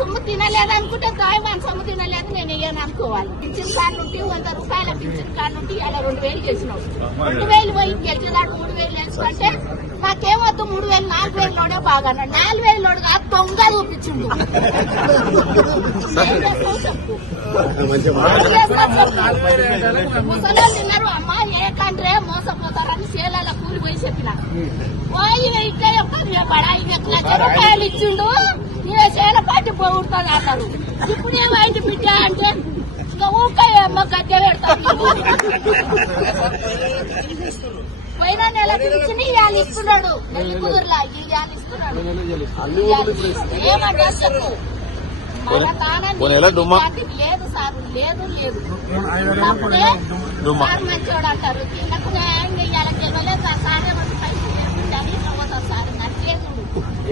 సొమ్ము తినలేదు అనుకుంటే గాయవాన్ సొమ్ము తినలేదు నేను ఇయ్యను అనుకోవాలి. పింఛన్ కార్డు ఉంటే 100 రూపాయల పింఛన్ కార్డు ఉంటే అలా 2000 చేసినావు. 2000 పోయి గెలిచేదాడు 3000 వేసుకుంటే నాకేమొద్దు 3000 4000 లోడే బాగా 4000 లోడు కాదు దొంగ చూపించిండు. చెప్పు ముసలి తిన్నారు అమ్మ ఏ కంట్రీ మోసపోతారని సేలాల కూలి పోయి చెప్పిన పోయి ఇట్లా పడా 1,00,000 రూపాయలు ఇచ్చిండు. నేను సేల పార్టీ పోగొడుతుంది అన్నారు. ఇప్పుడు ఏమైంది బిడ్డ అంటే ఇంకా ఊకాయ అమ్మ గద్దె పెడతాను. పోయిన నెల పిలిచి ఇవాళ ఇస్తున్నాడు. నెల్లి కుదురులా ఇవాళ ఇస్తున్నాడు. ఏమంటే చెప్పు లేదు సార్ లేదు లేదు సార్ మంచోడు అంటారు. నాకు న్యాయం చేయాలి గెలవలేదు సార్